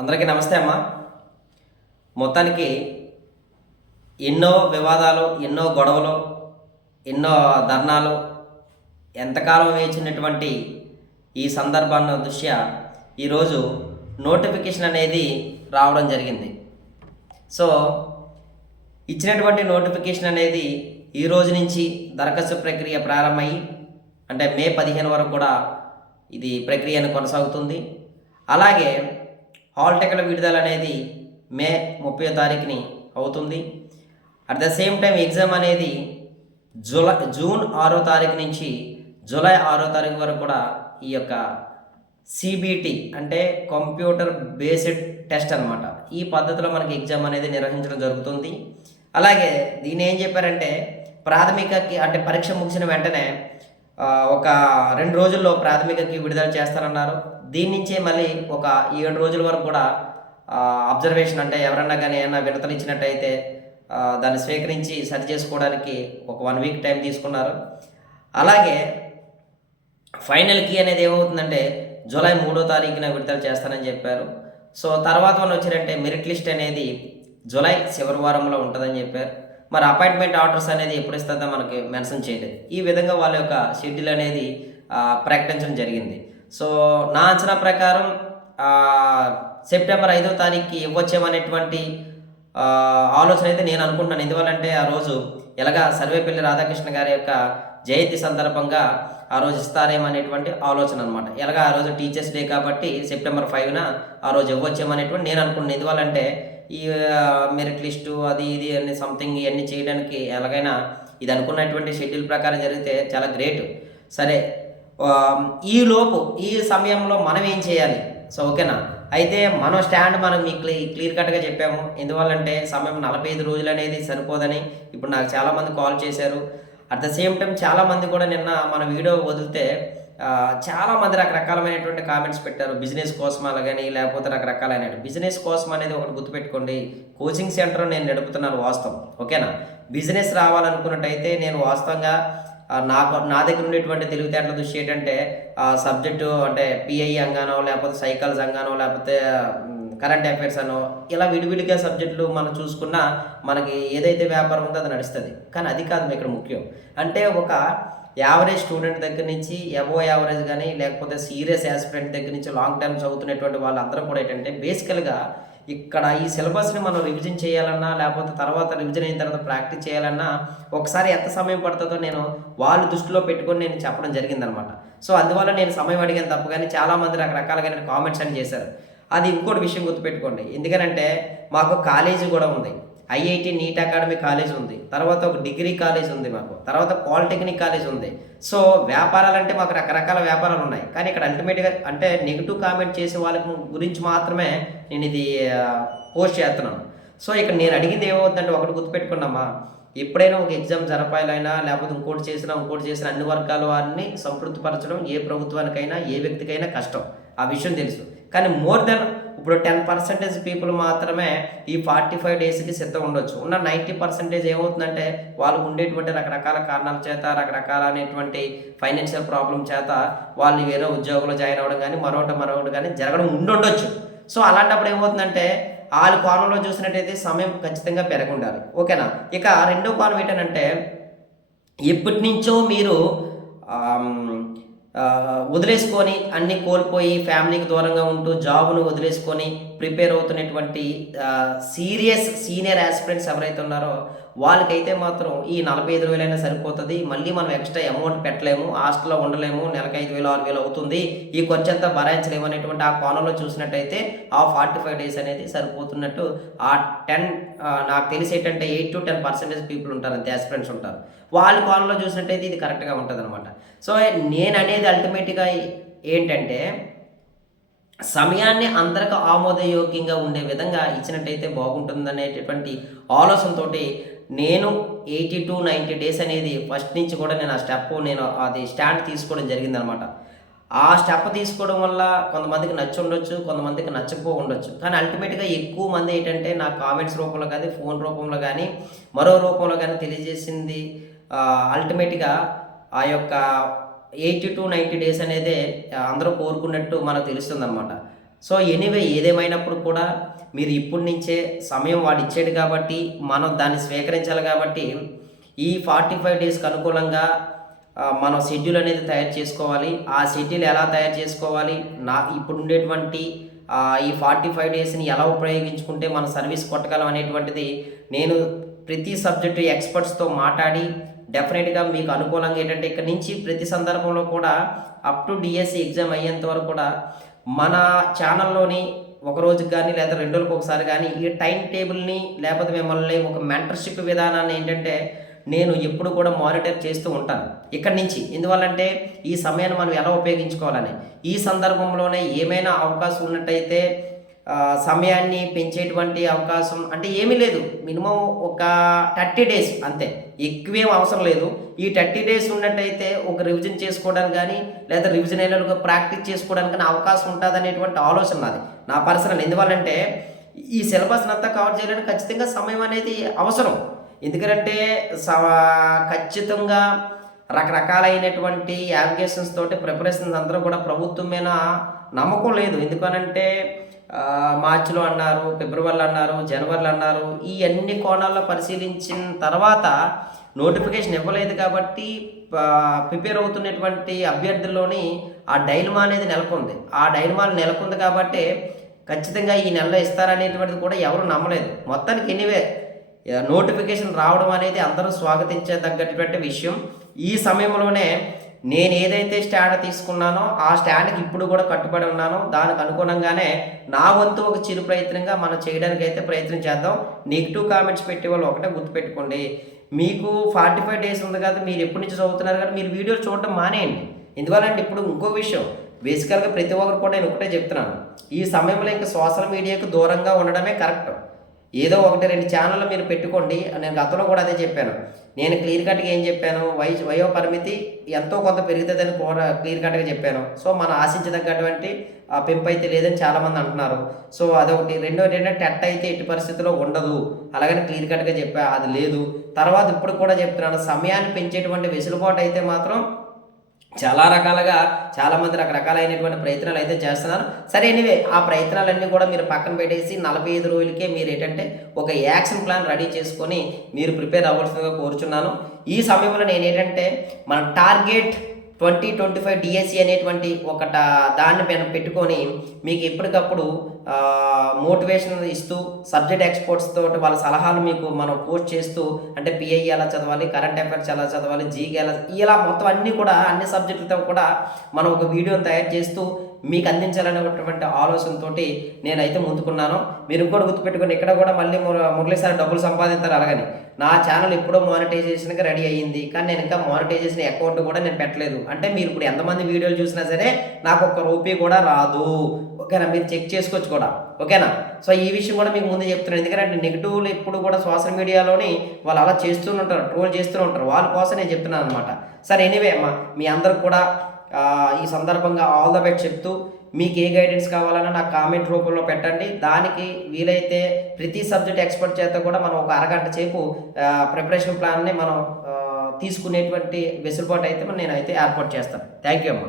అందరికీ నమస్తే అమ్మ. మొత్తానికి ఎన్నో వివాదాలు, ఎన్నో గొడవలు, ఎన్నో ధర్నాలు, ఎంతకాలం వేచినటువంటి ఈ సందర్భాన్ని దృష్ట్యా ఈరోజు నోటిఫికేషన్ అనేది రావడం జరిగింది. సో ఇచ్చినటువంటి నోటిఫికేషన్ అనేది ఈ రోజు నుంచి దరఖాస్తు ప్రక్రియ ప్రారంభమయ్యి అంటే మే 15 వరకు కూడా ఇది ప్రక్రియను కొనసాగుతుంది. అలాగే హాల్ టికెట్ల విడుదల అనేది మే 30వ తారీఖుని అవుతుంది. At the same time exam అనేది జూన్ 6వ తారీఖు నుంచి జూలై 6వ తారీఖు వరకు కూడా ఈ యొక్క సిబిటి అంటే కంప్యూటర్ బేస్డ్ టెస్ట్ అనమాట. ఈ పద్ధతిలో మనకి ఎగ్జామ్ అనేది నిర్వహించడం జరుగుతుంది. అలాగే దీన్ని ఏం చెప్పారంటే ప్రాథమికకి అంటే పరీక్ష ముగిసిన వెంటనే ఒక 2 రోజుల్లో ప్రాథమికకి విడుదల చేస్తారన్నారు. దీని నుంచే మళ్ళీ ఒక 7 రోజుల వరకు కూడా అబ్జర్వేషన్ అంటే ఎవరన్నా కానీ ఏమన్నా విడతలు ఇచ్చినట్టయితే దాన్ని స్వీకరించి సరి చేసుకోవడానికి ఒక 1 వీక్ టైం తీసుకున్నారు. అలాగే ఫైనల్ కీ అనేది ఏమవుతుందంటే జూలై 3వ తారీఖున విడుదల చేస్తానని చెప్పారు. సో తర్వాత మనం వచ్చారంటే మెరిట్ లిస్ట్ అనేది జూలై చివరి వారంలో ఉంటుందని చెప్పారు. మరి అపాయింట్మెంట్ ఆర్డర్స్ అనేది ఎప్పుడు ఇస్తుందో మనకి మెన్షన్ చేయలేదు. ఈ విధంగా వాళ్ళ యొక్క షెడ్యూల్ అనేది ప్రకటించడం జరిగింది. సో నా అంచనా ప్రకారం సెప్టెంబర్ 5వ తారీఖుకి ఇవ్వచ్చేమనేటువంటి ఆలోచన అయితే నేను అనుకుంటున్నాను. ఎందువల్లంటే ఆ రోజు ఎలాగా సర్వేపల్లి రాధాకృష్ణ గారి యొక్క జయంతి సందర్భంగా ఆ రోజు ఇస్తారేమనేటువంటి ఆలోచన అనమాట. ఎలాగా ఆ రోజు టీచర్స్ డే కాబట్టి సెప్టెంబర్ 5న ఆ రోజు ఇవ్వచ్చేమనేటువంటి నేను అనుకున్నాను. ఎందువల్లంటే ఈ మెరిట్ లిస్టు అది ఇది అన్ని సంథింగ్ ఇవన్నీ చేయడానికి ఎలాగైనా ఇది అనుకున్నటువంటి షెడ్యూల్ ప్రకారం జరిగితే చాలా గ్రేట్. సరే, ఈ సమయంలో మనం ఏం చేయాలి? సో ఓకేనా, అయితే మనం స్టాండ్ మనం మీకు క్లియర్ కట్గా చెప్పాము. ఎందువల్లంటే సమయం 45 రోజులు అనేది సరిపోదని ఇప్పుడు నాకు చాలామంది కాల్ చేశారు. అట్ ద సేమ్ టైం చాలామంది కూడా నిన్న మన వీడియో వదిలితే చాలామంది రకరకాలమైనటువంటి కామెంట్స్ పెట్టారు. బిజినెస్ కోసం అలాగని లేకపోతే రకరకాలైన బిజినెస్ కోసం అనేది ఒకటి గుర్తుపెట్టుకోండి. కోచింగ్ సెంటర్ నేను నడుపుతున్నాను వాస్తవం, ఓకేనా. బిజినెస్ రావాలనుకున్నట్టయితే నేను వాస్తవంగా నా దగ్గర ఉండేటువంటి తెలివితేటల దృష్టి ఏంటంటే సబ్జెక్టు అంటే పిఐ అంగానో లేకపోతే సైకాలజీ అంగానో లేకపోతే కరెంట్ అఫైర్స్ అనో ఇలా విడివిడిగా సబ్జెక్టులు మనం చూసుకున్నా మనకి ఏదైతే వ్యాపారం ఉందో అది నడుస్తుంది. కానీ అది కాదు ఇక్కడ ముఖ్యం. అంటే ఒక యావరేజ్ స్టూడెంట్ దగ్గర నుంచి అబోవ్ యావరేజ్ కానీ లేకపోతే సీరియస్ యాస్పిరెంట్ దగ్గర నుంచి లాంగ్ టర్మ్ చదువుతున్నటువంటి వాళ్ళందరూ కూడా ఏంటంటే బేసికల్గా ఇక్కడ ఈ సిలబస్ని మనం రివిజన్ చేయాలన్నా లేకపోతే తర్వాత రివిజన్ అయిన తర్వాత ప్రాక్టీస్ చేయాలన్నా ఒకసారి ఎంత సమయం పడుతుందో నేను వాళ్ళు దృష్టిలో పెట్టుకొని నేను చెప్పడం జరిగిందనమాట. సో అందువల్ల నేను సమయం అడిగాను తప్ప కానీ చాలామంది రకరకాలుగా నేను కామెంట్స్ అని చేశారు. అది ఇంకోటి విషయం గుర్తుపెట్టుకోండి. ఎందుకనంటే మాకు కాలేజీ కూడా ఉంది. ఐఐటి నీట్ అకాడమీ కాలేజ్ ఉంది, తర్వాత ఒక డిగ్రీ కాలేజ్ ఉంది, మాకు తర్వాత పాలిటెక్నిక్ కాలేజ్ ఉంది. సో వ్యాపారాలు అంటే మాకు రకరకాల వ్యాపారాలు ఉన్నాయి. కానీ ఇక్కడ అల్టిమేట్గా అంటే నెగిటివ్ కామెంట్ చేసే వాళ్ళ గురించి మాత్రమే నేను ఇది పోస్ట్ చేస్తున్నాను. సో ఇక్కడ నేను అడిగింది ఏమవుతుందంటే ఒకటి గుర్తుపెట్టుకున్నామా, ఎప్పుడైనా ఒక ఎగ్జామ్ జరపాలైనా లేకపోతే ఇంకోటి చేసిన అన్ని వర్గాల వారిని సంతృప్తిపరచడం ఏ ప్రభుత్వానికైనా ఏ వ్యక్తికైనా కష్టం, ఆ విషయం తెలుసు. కానీ మోర్ దెన్ ఇప్పుడు 10% పీపుల్ మాత్రమే ఈ 45 డేస్కి సిద్ధం ఉండొచ్చు. ఉన్న 90% ఏమవుతుందంటే వాళ్ళకు ఉండేటువంటి రకరకాల కారణాల చేత రకరకాలైనటువంటి ఫైనాన్షియల్ ప్రాబ్లం చేత వాళ్ళు వేరే ఉద్యోగంలో జాయిన్ అవ్వడం కానీ మరొకటి కానీ జరగడం ఉండొచ్చు. సో అలాంటప్పుడు ఏమవుతుందంటే వాళ్ళ కోణంలో చూసినట్టయితే సమయం ఖచ్చితంగా పెరగి ఉండాలి, ఓకేనా. ఇక రెండో కోణం ఏంటంటే ఎప్పటి నుంచో మీరు వదిలేసుకొని అన్నీ కోల్పోయి ఫ్యామిలీకి దూరంగా ఉంటూ జాబ్ను వదిలేసుకొని ప్రిపేర్ అవుతున్నటువంటి సీనియర్ యాస్పిరెంట్స్ ఎవరైతే ఉన్నారో వాళ్ళకైతే మాత్రం ఈ 45,000 సరిపోతుంది. మళ్ళీ మనం ఎక్స్ట్రా అమౌంట్ పెట్టలేము, హాస్టల్లో ఉండలేము, నెలకు 5,000 6,000 అవుతుంది, ఈ ఖర్చు అంతా భరాయించలేము అనేటువంటి ఆ కోణంలో చూసినట్టయితే ఆ 45 డేస్ అనేది సరిపోతున్నట్టు ఆ 10 నాకు తెలిసి ఏంటంటే 8 to 10% పీపుల్ ఉంటారు, అంతే యాస్పిరెంట్స్ ఉంటారు. వాళ్ళ కోణంలో చూసినట్టయితే ఇది కరెక్ట్గా ఉంటుంది అనమాట. సో నేను అనేది అల్టిమేట్గా ఏంటంటే సమయాన్ని అందరికి ఆమోదయోగ్యంగా ఉండే విధంగా ఇచ్చినట్టయితే బాగుంటుందనేటటువంటి ఆలోచనతో నేను 80 to 90 డేస్ అనేది ఫస్ట్ నుంచి కూడా నేను ఆ స్టెప్ అది స్టాండ్ తీసుకోవడం జరిగిందనమాట. ఆ స్టెప్ తీసుకోవడం వల్ల కొంతమందికి నచ్చి ఉండొచ్చు, కొంతమందికి నచ్చకపో ఉండొచ్చు. కానీ అల్టిమేట్గా ఎక్కువ మంది ఏంటంటే నా కామెంట్స్ రూపంలో కానీ ఫోన్ రూపంలో కానీ మరో రూపంలో కానీ తెలియజేసింది అల్టిమేట్గా ఆ యొక్క 80 to 90 డేస్ అనేది అందరూ కోరుకున్నట్టు మనకు తెలుస్తుంది అనమాట. సో ఎనీవే ఏదేమైనప్పుడు కూడా మీరు ఇప్పటి నుంచే సమయం వాడు ఇచ్చాడు కాబట్టి మనం దాన్ని స్వీకరించాలి కాబట్టి ఈ 45 డేస్కి అనుకూలంగా మనం షెడ్యూల్ అనేది తయారు చేసుకోవాలి. ఆ షెడ్యూల్ ఎలా తయారు చేసుకోవాలి, ఇప్పుడు ఉండేటువంటి ఈ 45 డేస్ని ఎలా ఉపయోగించుకుంటే మన సర్వీస్ కొట్టగలం అనేటువంటిది నేను ప్రతి సబ్జెక్టు ఎక్స్పర్ట్స్తో మాట్లాడి డెఫినెట్గా మీకు అనుకూలంగా ఏంటంటే ఇక్కడ నుంచి ప్రతి సందర్భంలో కూడా అప్ టు డిఎస్సి ఎగ్జామ్ అయ్యేంత వరకు కూడా మన ఛానల్లోని ఒక రోజుకి కానీ లేదా 2 రోజులకు ఒకసారి కానీ ఈ టైం టేబుల్ని లేకపోతే మిమ్మల్ని ఒక మెంటర్షిప్ విధానాన్ని ఏంటంటే నేను ఎప్పుడు కూడా మానిటర్ చేస్తూ ఉంటాను ఇక్కడి నుంచి. ఎందువల్లంటే ఈ సమయాన్ని మనం ఎలా ఉపయోగించుకోవాలని, ఈ సందర్భంలోనే ఏమైనా అవకాశం ఉన్నట్టయితే సమయాన్ని పెంచేటువంటి అవకాశం అంటే ఏమీ లేదు. మినిమం ఒక 30 డేస్ అంతే, ఎక్కువేం అవసరం లేదు. ఈ 30 డేస్ ఉన్నట్టయితే ఒక రివిజన్ చేసుకోవడానికి కానీ లేదా రివిజన్ అయినట్టుగా ప్రాక్టీస్ చేసుకోవడానికి కానీ అవకాశం ఉంటుంది అనేటువంటి ఆలోచన నాది, నా పర్సనల్. ఎందువల్లంటే ఈ సిలబస్ని అంతా కవర్ చేయడానికి ఖచ్చితంగా సమయం అనేది అవసరం. ఎందుకంటే ఖచ్చితంగా రకరకాలైనటువంటి యావిగేషన్స్ తోటి ప్రిపరేషన్స్ అందరూ కూడా ప్రభుత్వం మీద నమ్మకం లేదు. ఎందుకనంటే మార్చిలో అన్నారు, ఫిబ్రవరిలో అన్నారు, జనవరిలో అన్నారు. ఈ అన్ని కోణాల్లో పరిశీలించిన తర్వాత నోటిఫికేషన్ ఇవ్వలేదు కాబట్టి ప్రిపేర్ అవుతున్నటువంటి అభ్యర్థుల్లోని ఆ డైలమా అనేది నెలకొంది. ఆ డైలమా నెలకొంది కాబట్టి ఖచ్చితంగా ఈ నెలలో ఇస్తారనేటువంటిది కూడా ఎవరు నమ్మలేదు. మొత్తానికి ఎనీవే నోటిఫికేషన్ రావడం అనేది అందరూ స్వాగతించదగ్గటువంటి విషయం. ఈ సమయంలోనే నేను ఏదైతే స్టాండ్ తీసుకున్నానో ఆ స్టాండ్కి ఇప్పుడు కూడా కట్టుబడి ఉన్నానో దానికి అనుగుణంగానే నా వంతు ఒక చిరు ప్రయత్నంగా మనం చేయడానికి అయితే ప్రయత్నం చేద్దాం. నెగిటివ్ కామెంట్స్ పెట్టే వాళ్ళు ఒకటే గుర్తుపెట్టుకోండి, మీకు 45 డేస్ ఉంది కదా, మీరు ఎప్పటి నుంచి చదువుతున్నారు కదా, మీరు వీడియోలు చూడటం మానేయండి. ఎందువల్లంటే ఇప్పుడు ఇంకో విషయం బేసికల్గా ప్రతి ఒక్కరు కూడా నేను ఒకటే చెప్తున్నాను, ఈ సమయంలో ఇంకా సోషల్ మీడియాకు దూరంగా ఉండడమే కరెక్ట్. ఏదో 1-2 ఛానళ్ళు మీరు పెట్టుకోండి. నేను గతంలో కూడా అదే చెప్పాను. నేను క్లియర్ కట్గా ఏం చెప్పాను, వయో పరిమితి ఎంతో కొంత పెరుగుతుందని కూడా క్లియర్ కట్గా చెప్పాను. సో మనం ఆశించదగ్గటువంటి పెంపు అయితే లేదని చాలామంది అంటున్నారు. సో అదొకటి. రెండోది ఏంటంటే టెట్ అయితే ఎట్టి పరిస్థితుల్లో ఉండదు, అలాగని క్లియర్ కట్గా చెప్పా, అది లేదు. తర్వాత ఇప్పుడు కూడా చెప్తున్నాను, సమయాన్ని పెంచేటువంటి వెసులుబాటు అయితే మాత్రం చాలా రకాలుగా చాలామంది రకరకాలైనటువంటి ప్రయత్నాలు అయితే చేస్తున్నారు. సరే ఎనీవే ఆ ప్రయత్నాలన్నీ కూడా మీరు పక్కన పెట్టేసి 45 రోజులకే మీరు ఏంటంటే ఒక యాక్షన్ ప్లాన్ రెడీ చేసుకొని మీరు ప్రిపేర్ అవ్వాల్సిందిగా కోరుచున్నాను. ఈ సమయంలో నేను ఏంటంటే మన టార్గెట్ 2025 డిఎస్సి అనేటువంటి దాన్ని పెట్టుకొని మీకు ఎప్పటికప్పుడు మోటివేషన్ ఇస్తూ సబ్జెక్ట్ ఎక్స్పర్ట్స్ తోటి వాళ్ళ సలహాలు మీకు మనం పోస్ట్ చేస్తూ, అంటే పిఐ ఎలా చదవాలి, కరెంట్ అఫైర్స్ ఎలా చదవాలి, జీకే ఎలా, ఇలా మొత్తం అన్నీ కూడా అన్ని సబ్జెక్టులతో కూడా మనం ఒక వీడియోని తయారు చేస్తూ మీకు అందించాలనేటువంటి ఆలోచనతో నేనైతే ముందుకున్నాను. మీరు ఇంకోటి గుర్తుపెట్టుకుని ఇక్కడ కూడా మళ్ళీ మురళీసారి డబ్బులు సంపాదిస్తారు. అలాగని నా ఛానల్ ఎప్పుడో మానిటైజేషన్కి రెడీ అయ్యింది, కానీ నేను ఇంకా మానిటైజేషన్ అకౌంట్ కూడా నేను పెట్టలేదు. అంటే మీరు ఇప్పుడు ఎంతమంది వీడియోలు చూసినా సరే నాకు ఒక్క రూపీ కూడా రాదు. ఓకేనా, మీరు చెక్ చేసుకోవచ్చు కూడా. ఓకేనా, సో ఈ విషయం కూడా మీకు ముందు చెప్తున్నాను. ఎందుకంటే నెగిటివ్లు ఎప్పుడు కూడా సోషల్ మీడియాలోని వాళ్ళు అలా చేస్తూ ఉంటారు, ట్రోల్ చేస్తూ ఉంటారు. వాళ్ళ కోసం నేను చెప్తున్నాను అనమాట. సరే ఎనీవే అమ్మా, మీ అందరికి కూడా ఈ సందర్భంగా ఆల్ ద బెస్ట్ చెప్తూ, మీకు ఏ గైడెన్స్ కావాలన్నా నాకు కామెంట్ రూపంలో పెట్టండి. దానికి వీలైతే ప్రతి సబ్జెక్ట్ ఎక్స్పర్ట్ చేత కూడా మనం ఒక అరగంట సేపు ప్రిపరేషన్ ప్లాన్ని మనం తీసుకునేటువంటి వెసులుబాటు అయితే నేనైతే ఏర్పాటు చేస్తాను. థ్యాంక్ యూ అమ్మా.